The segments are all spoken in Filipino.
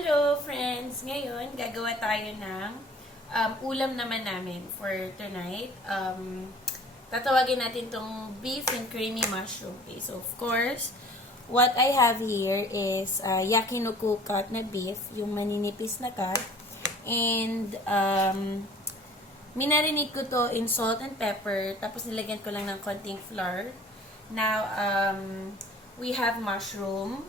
Hello, friends! Ngayon, gagawa tayo ng ulam naman namin for tonight. Tatawagin natin tong beef and creamy mushroom. Okay, so of course, what I have here is yakiniku cut na beef, yung maninipis na cut. And minarinate ko to in salt and pepper, tapos nilagyan ko lang ng konting flour. Now, we have mushroom,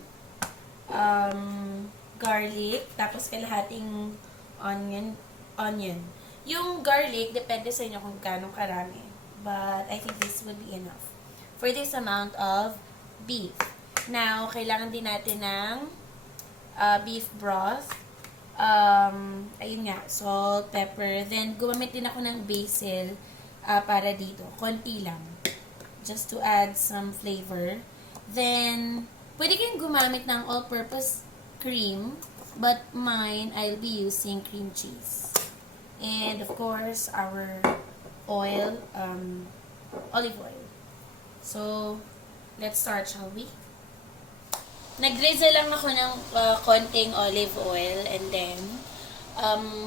garlic, tapos kalahating onion. Yung garlic, depende sa inyo kung gano'ng karami. But I think this would be enough for this amount of beef. Now, kailangan din natin ng beef broth. Ayun nga, salt, pepper. Then, gumamit din ako ng basil para dito. Konti lang. Just to add some flavor. Then, pwede kayong gumamit ng all-purpose cream, but mine, I'll be using cream cheese. And, of course, our oil, olive oil. So, let's start, shall we? Nag-drizzle lang ako ng konting olive oil, and then,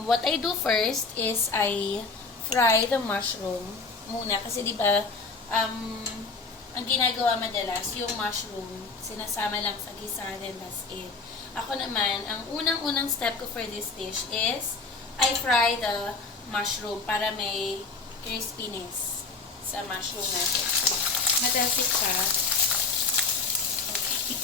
what I do first is I fry the mushroom muna. Kasi, di ba, ang ginagawa madalas, yung mushroom, sinasama lang sa gisa, then that's it. Ako naman, ang unang-unang step ko for this dish is, I fry the mushroom para may crispiness sa mushroom natin. Matalsik siya. Okay.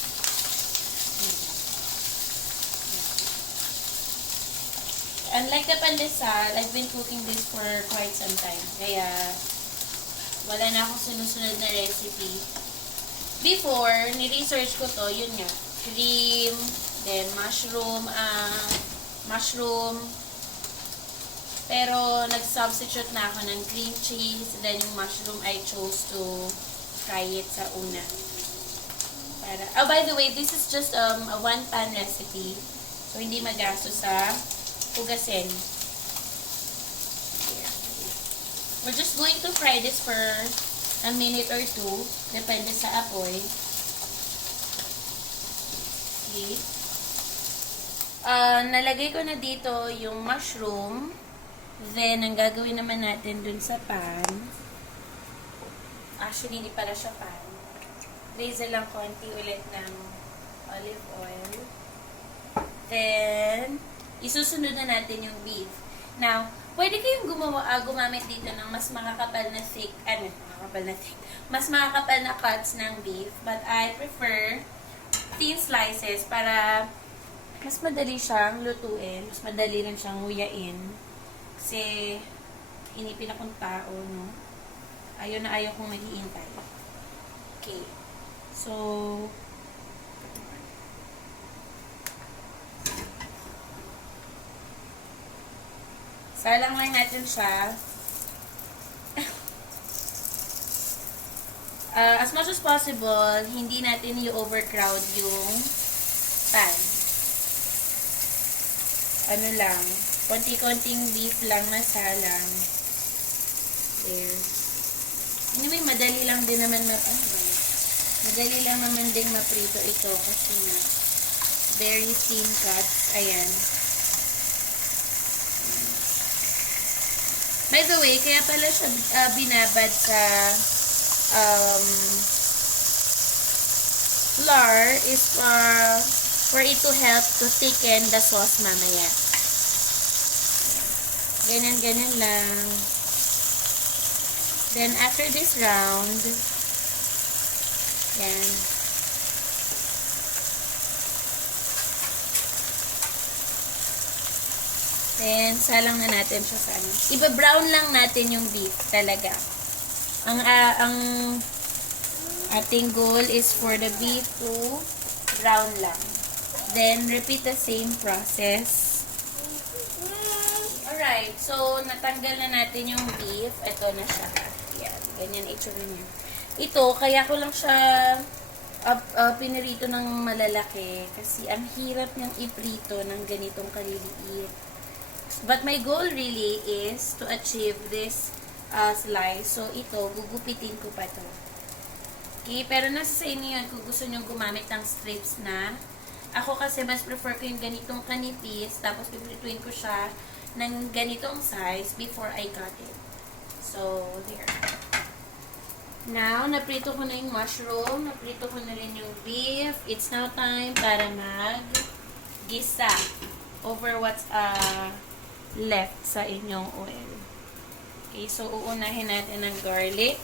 Unlike the pandesal, I've been cooking this for quite some time. Kaya, wala na akong sunod-sunod na recipe. Before, ni-research ko to, yun nga, cream, then mushroom, pero nag-substitute na ako ng cream cheese, then yung mushroom I chose to fry it sa una. Oh, by the way, this is just a one-pan recipe, so hindi magasto sa hugasin. We're just going to fry this for a minute or two, depende sa apoy. Okay. Nalagay ko na dito yung mushroom. Then, ang gagawin naman natin dun sa pan. Actually, hindi pala siya pan. Drizzle lang konti ulit ng olive oil. Then, isusunod na natin yung beef. Now, pwede kayong gumamit dito ng mas makakapal na mas makakapal na cuts ng beef. But I prefer thin slices para mas madali siyang lutuin, mas madali rin siyang nguyain. Kasi, inipin akong tao, no? Ayaw na ayaw kong maghihintay. Okay. So, salang lang natin siya. As much as possible, hindi natin i-overcrowd yung pan. Ano lang, konti-konting beef lang na salang. There. Anyway, madali lang din naman madali lang naman din maprito ito kasi na very thin cuts. Ayan. By the way, kaya pala siya binabad sa flour is for it to help to thicken the sauce mamaya. Ganyan lang. Then, after this round, yan. Then, salang na natin siya sa ano. Iba-brown lang natin yung beef talaga. Ang ating goal is for the beef to brown lang. Then, repeat the same process. Alright, so, natanggal na natin yung beef. Ito na siya. Yan, ganyan itsura niya. Ito, kaya ko lang siya pinirito ng malalaki kasi ang hirap niyang iprito ng ganitong kaliliit. But my goal really is to achieve this slice. So, ito, gugupitin ko pa to. Okay, pero nasa sa inyo yun kung gusto nyo gumamit ng strips na Ako kasi mas prefer ko yung ganitong kanipis, tapos piprituin ko siya ng ganitong size before I cut it. So, there. Now, naprito ko na yung mushroom, naprito ko na rin yung beef. It's now time para mag-gisa over what's left sa inyong oil. Okay, so uunahin natin ang garlic.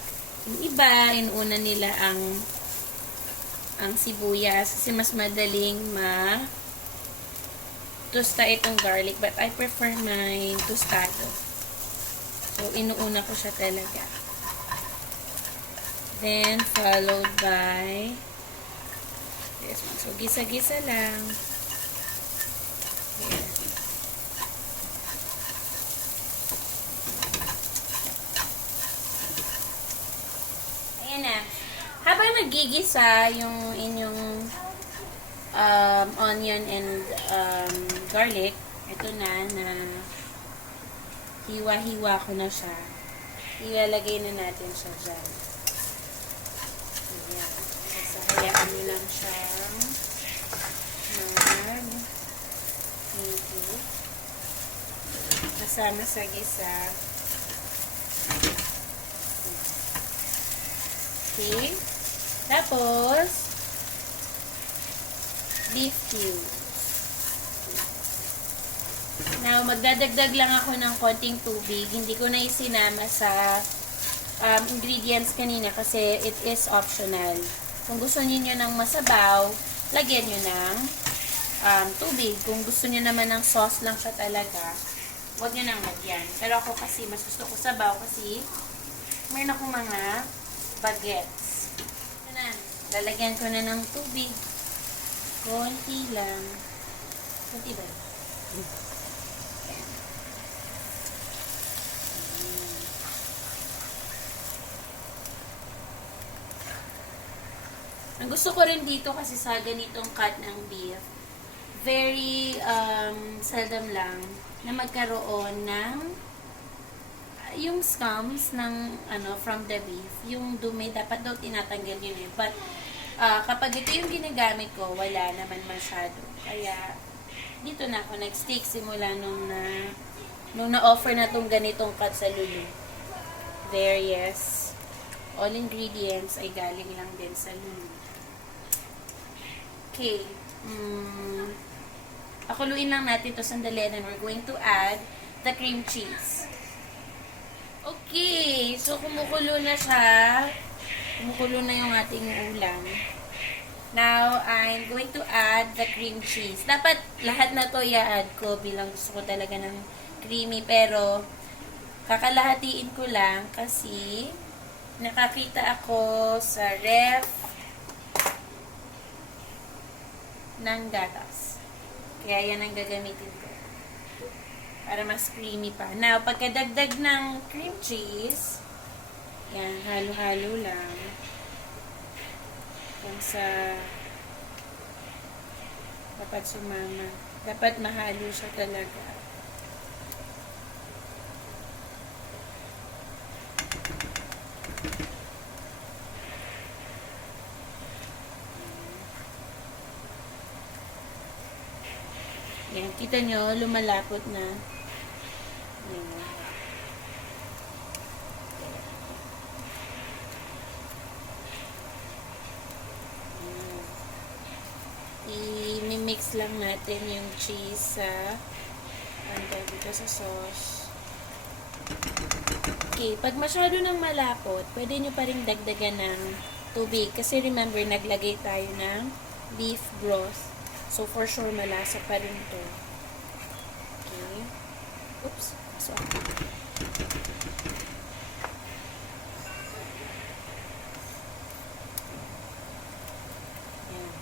Yung iba, inuuna nila ang sibuyas kasi mas madaling tusta itong garlic, but I prefer my tostado. So, inuuna ko siya talaga. Then, followed by this one. So, gisa-gisa lang. Here. Ayan na. Habang nagigisa yung inyong onion and garlic, ito na hiwa-hiwa ko na siya. Ilalagay na natin siya dyan. Ayan. So, hayaan nyo lang siyang kasama sa gisa. Okay. Tapos, beef cubes. Now, magdadagdag lang ako ng konting tubig. Hindi ko na isinama sa ingredients kanina kasi it is optional. Kung gusto niyo ng masabaw, lagyan niyo ng tubig. Kung gusto niyo naman ng sauce lang siya talaga, huwag niyo nang lagyan. Pero ako kasi, mas gusto ko sabaw kasi meron akong mga bagets. Ito na. Lalagyan ko na ng tubig. Konti lang. Konti ba? Ang gusto ko rin dito kasi sa ganitong cut ng beef, very seldom lang na magkaroon ng yung scums ng from the beef. Yung dumi, dapat daw tinatanggal yun eh. But kapag ito yung ginagamit ko, wala naman masyado. Kaya dito na ako nag-stick simula nung na-offer na tong ganitong cut sa Lulu. There, yes. All ingredients ay galing lang din sa Lulu. Okay. Pakuluin lang natin to sandali and we're going to add the cream cheese. Okay. So, kumukulo na siya. Kumukulo na yung ating ulam. Now, I'm going to add the cream cheese. Dapat lahat na to i-add ko bilang gusto ko talaga ng creamy. Pero, kakalahatiin ko lang kasi nakakita ako sa ref ng gatas. Kaya yan ang gagamitin ko. Para mas creamy pa. Now, pagkadagdag ng cream cheese, yan, halo-halo lang. Kung sa dapat sumama. Dapat mahalo siya talaga. Yan, kita nyo, lumalapot na. Yan. I-mix lang natin yung cheese sa dito sa sauce. Okay, pag masyado nang malapot, pwede nyo pa rin dagdagan ng tubig. Kasi remember, naglagay tayo ng beef broth. So, for sure, malasa pa rin to. Okay. Oops. So, yan.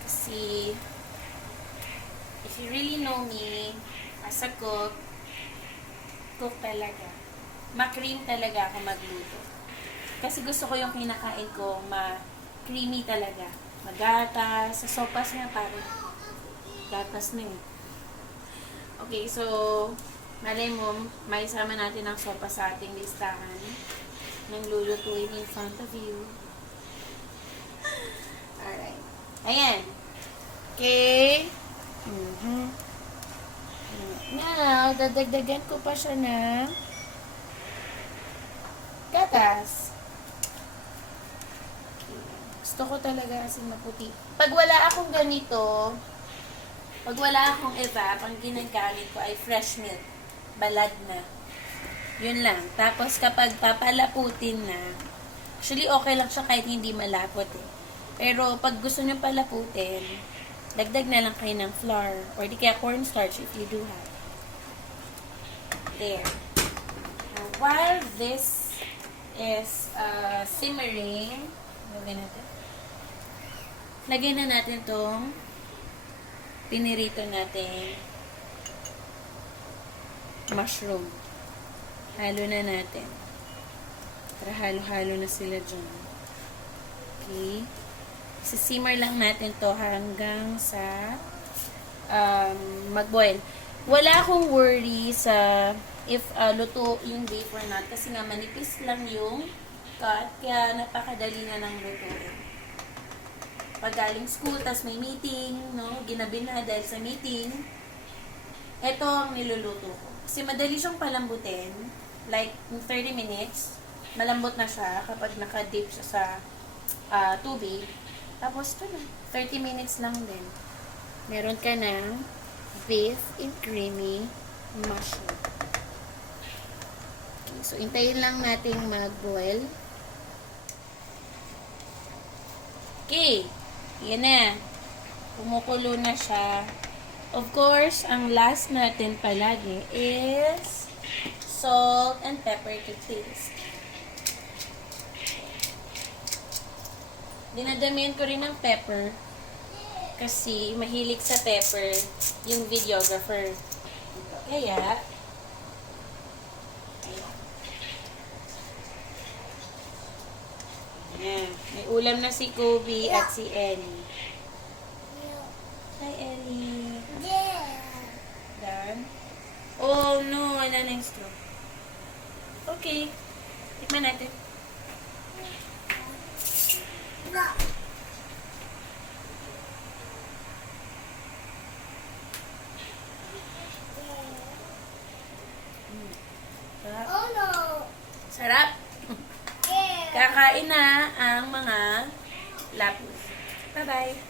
Kasi, if you really know me, as a cook talaga. Ma-cream talaga ako magluto. Kasi gusto ko yung kinakain ko creamy talaga. Magatas. Sa sopas nga parang gatas na eh. Okay, so malay mo, may sama natin ang sopas sa ating listahan ng lulutuin in front of you. Ayan. Okay. Now, dadagdagan ko pa siya ng gatas. Gusto ko talaga kasi maputi. Pag wala akong ganito, pag wala akong evap, ang ginagamit ko ay fresh milk. Balad na. Yun lang. Tapos kapag papalaputin na, actually okay lang siya kahit hindi malapot eh. Pero pag gusto nyo palaputin, dagdag na lang kayo ng flour or di kaya cornstarch if you do have. There. Now, while this is simmering, lagyan na natin itong pinirito natin mushroom. Halo na natin. Para halo-halo na sila dyan. Okay. Sisimmer lang natin to hanggang sa mag-boil. Wala akong worry sa if luto yung beef or not kasi nga manipis lang yung cut kaya napakadali na ng lutuin. Pag galing school, tas may meeting, no? Ginabi na dahil sa meeting, ito ang niluluto ko. Kasi madali siyang palambutin. Like, in 30 minutes, malambot na siya kapag naka-dip siya sa tubig. Tapos, ito na. 30 minutes lang din. Meron ka ng beef and creamy mushroom. Okay, so, hintayin lang natin mag-boil. Okay. Yan na. Kumukulo na siya. Of course, ang last natin palagi is salt and pepper to taste. Dinadamihan ko rin ng pepper kasi mahilig sa pepper yung videographer. Kaya, ayan. May ulam na si Kobe at si Ellie. Hi, Ellie. Done? Oh, no. Wala na yung straw. Okay. Tikman natin. Oh no! Sarap. Kakain na ang mga lapis. Bye-bye.